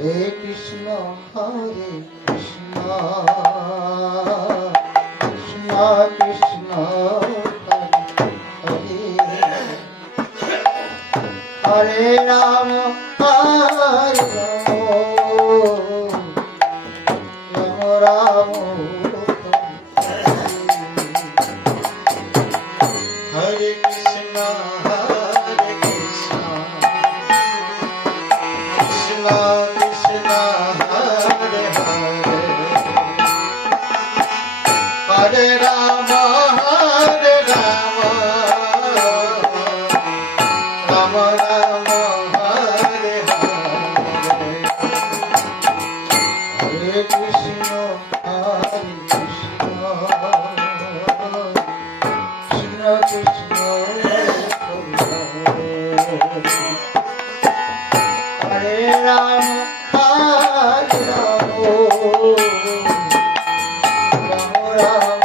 Hare Krishna, Krishna Krishna, Hare Hare, Hare Rama, Hare Rama, Rama Rama, Hare Krishna, Krishna Krishna, Hare Hare, Hare Rama, Hare Rama, Rama Rama, Hare Hare, Hare Krishna, Krishna Krishna, Hare Rama, Hare Rama, Rama Rama,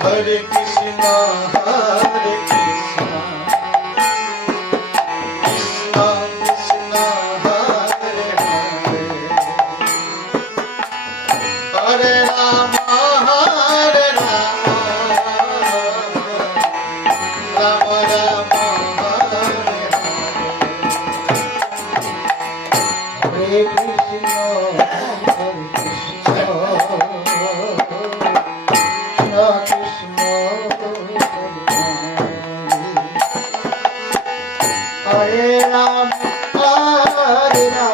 Hare Krishna, Krishna Krishna, Hare Hare, Hare Rama, Hare Rama, Rama Rama, Hare Krishna, Krishna Krishna, Hare Rama, Hare Rama,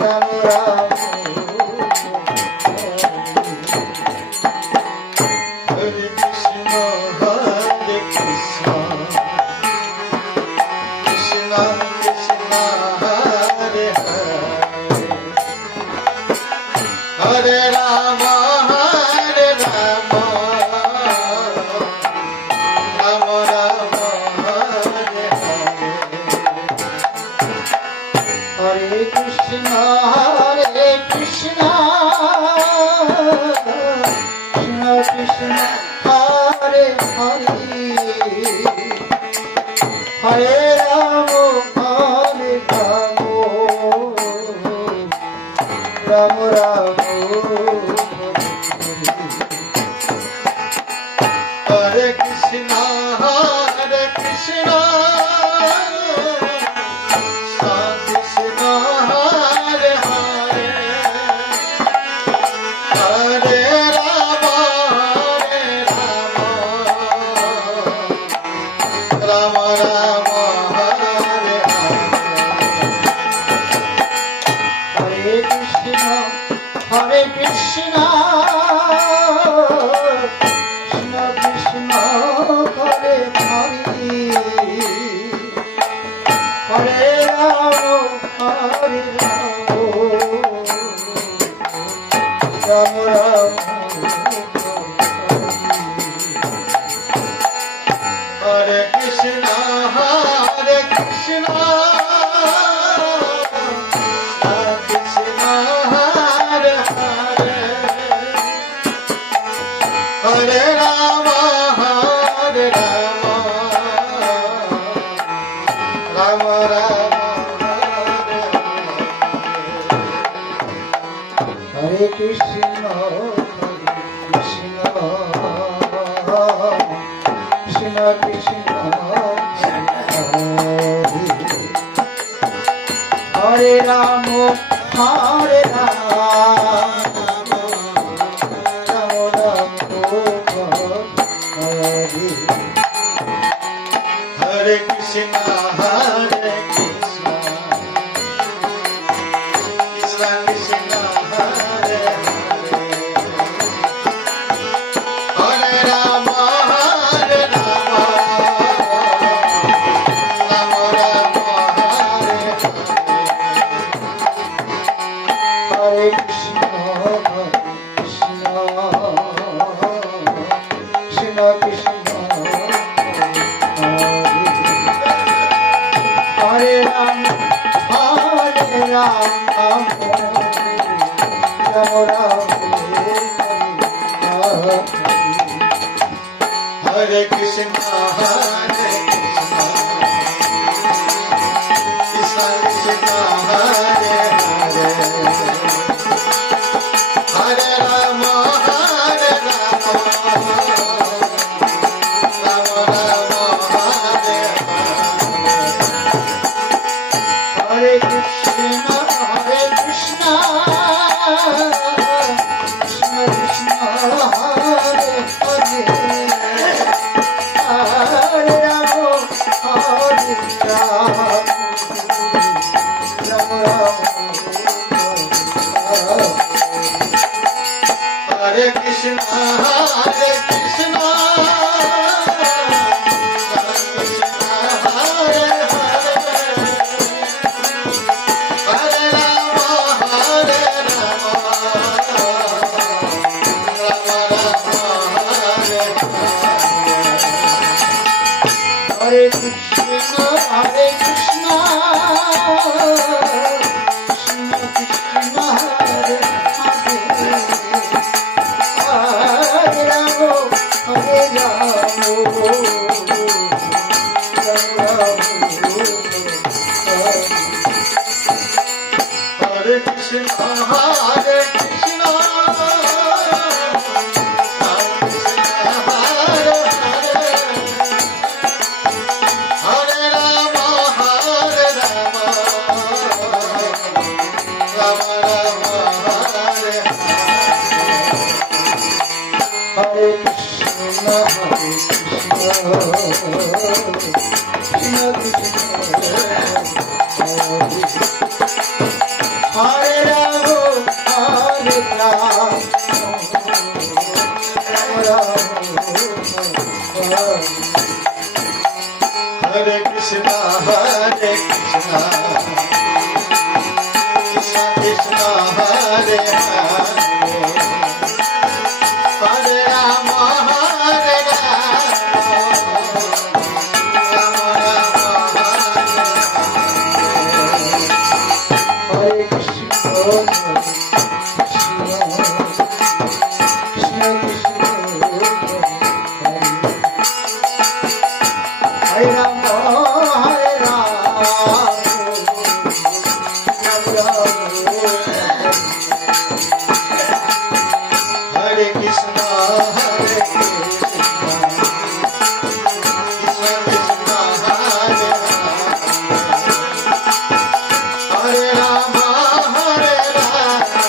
Rama Rama, Hare Krishna, Krishna Krishna, Hare Hare, Hare Rama, Hare Rama, Rama Rama, Hare Hare, Hare Krishna, Krishna Krishna, Hare Hare, Hare Rama, Hare Rama, Rama Rama, Hare Krishna, Krishna Krishna, Hare Hare, Hare Rama, Hare Rama, Rama Rama, Hare Hare, Hare Krishna, Krishna Krishna, Hare Hare, Hare Rama, Hare Rama, Rama Rama, Hare Krishna, Krishna Krishna, Hare Hare, Hare Rama, Hare Rama, Rama Rama, Hare Krishna, Krishna Krishna Krishna, Hare Rama, Hare Rama, Rama Rama, Hare Krishna, Krishna Krishna, Hare Hare, Hare Rama, Hare Rama, Rama Rama, Hare Krishna, Krishna Krishna Krishna, Hare Rama, Hare Rama, Rama Rama, Hare Krishna, Hare Hare Krishna, Hare Krishna, Krishna Krishna, Hare Hare, Hare Rama, Hare Rama, Hare Krishna, Hare Krishna, Hare Krishna, Hare Krishna, Krishna Krishna, Hare Hare, Hare Rama, Hare Rama, Rama Rama, Hare Hare, Hare Krishna, Krishna Krishna, Hare Rama, Hare Rama, Hare Krishna, Hare Krishna, Krishna Krishna, Hare Hare, Hare Rama, Hare Rama,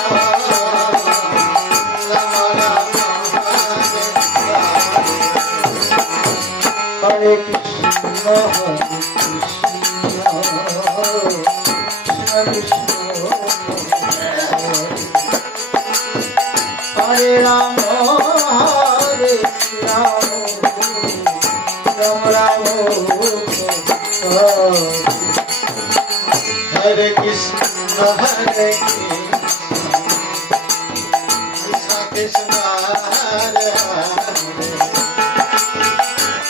Rama Rama, Hare Krishna, Hare Krishna, Hare Rama, Hare Rama, Rama Rama, Hare Krishna, Hare Krishna, Krishna Krishna, Hare Hare,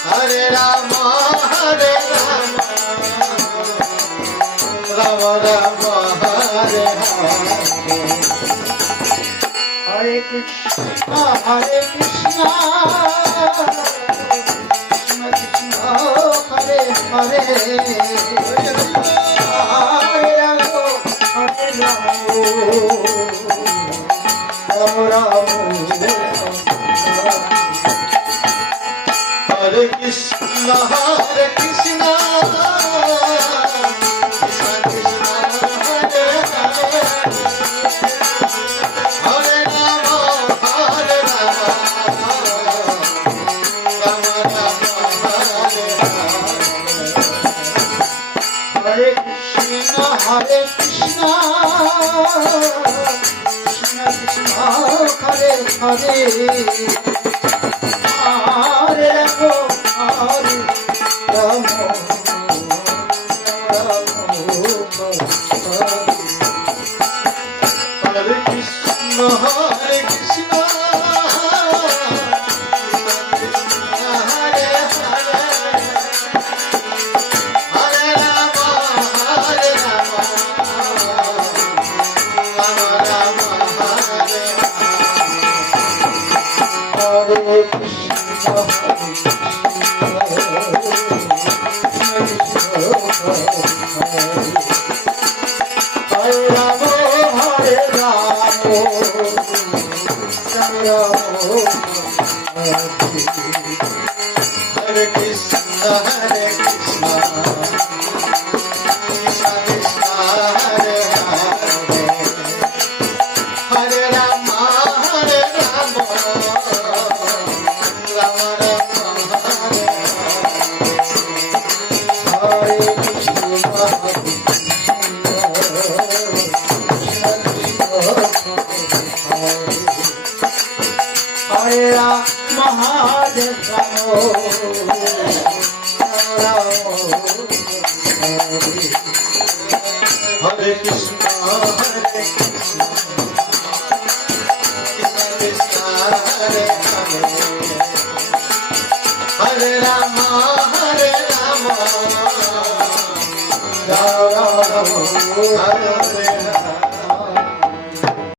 Hare Rama, Hare Rama, Rama Rama, Hare Hare, Hare Krishna, Hare Krishna, Krishna Krishna, Hare Hare, Hare Rama, Hare Rama, Rama Rama, Hare Krishna, Hare Krishna, Krishna Krishna, Hare Hare, Hare Rama, Hare Rama, Rama Rama, Hare Hare, Hare Krishna, Hare Krishna, Krishna Krishna, Hare Hare, Hare Rama, Hare Rama, Hare Krishna, Hare Krishna, Hare Hare, Hare Rama, Hare Rama, Rama Rama, Hare Hare, Hare Krishna, Hare Rama, Hare Rama, Hare Krishna, Hare Krishna, Krishna Krishna, Hare Hare, Hare Rama, Hare Rama, Rama Rama, Hare Hare, Hare Krishna, Hare Rama, Hare Rama, Hare Krishna, Hare Krishna, Krishna Krishna, Hare Hare, Hare Rama, Hare Rama, Hare